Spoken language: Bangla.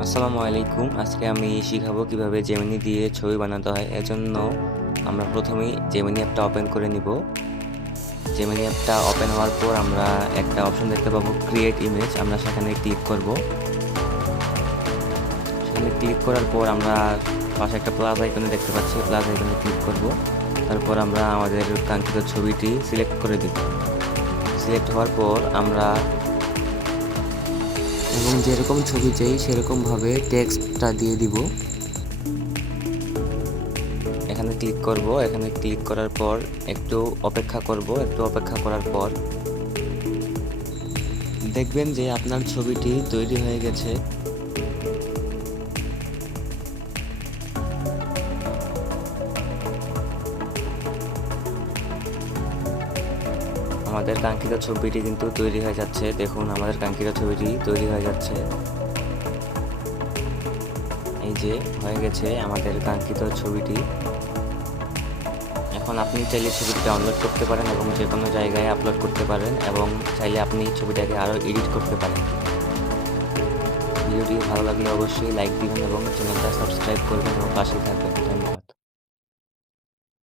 আসসালামু আলাইকুম। আজকে আমি শিখাবো কিভাবে জেমিনি দিয়ে ছবি বানাতে হয়। এজন্য আমরা প্রথমেই জেমিনি অ্যাপটা ওপেন করে নিব। জেমিনি অ্যাপটা ওপেন হওয়ার পর আমরা একটা অপশন দেখতে পাবো ক্রিয়েট ইমেজ। আমরা সেখানে ক্লিক করব। সেখানে ক্লিক করার পর আমরা পাশে একটা প্লাস আইকনে দেখতে পাচ্ছি, প্লাস আইকনে ক্লিক করব। তারপর আমরা আমাদের কাঙ্ক্ষিত ছবিটি সিলেক্ট করে দিব। সিলেক্ট হওয়ার পর আমরা যেরকম ছবি চাই সেরকমভাবে টেক্সটটা দিয়ে দিব। এখানে ক্লিক করব। এখানে ক্লিক করার পর একটু অপেক্ষা করব। একটু অপেক্ষা করার পর দেখবেন যে আপনার ছবিটি তৈরি হয়ে গেছে। আমাদের কাঙ্ক্ষিত ছবিটি কিন্তু তৈরি হয়ে যাচ্ছে। দেখুন আমাদের কাঙ্ক্ষিত ছবিটি তৈরি হয়ে যাচ্ছে। এই যে হয়ে গেছে আমাদের কাঙ্ক্ষিত ছবিটি। এখন আপনি চাইলে ছবিটি ডাউনলোড করতে পারেন এবং যে কোনো জায়গায় আপলোড করতে পারেন এবং চাইলে আপনি ছবিটাকে আরও এডিট করতে পারেন। ভিডিওটি ভালো লাগলে অবশ্যই লাইক দিবেন এবং চ্যানেলটা সাবস্ক্রাইব করবেন এবং পাশে থাকবেন। ধন্যবাদ।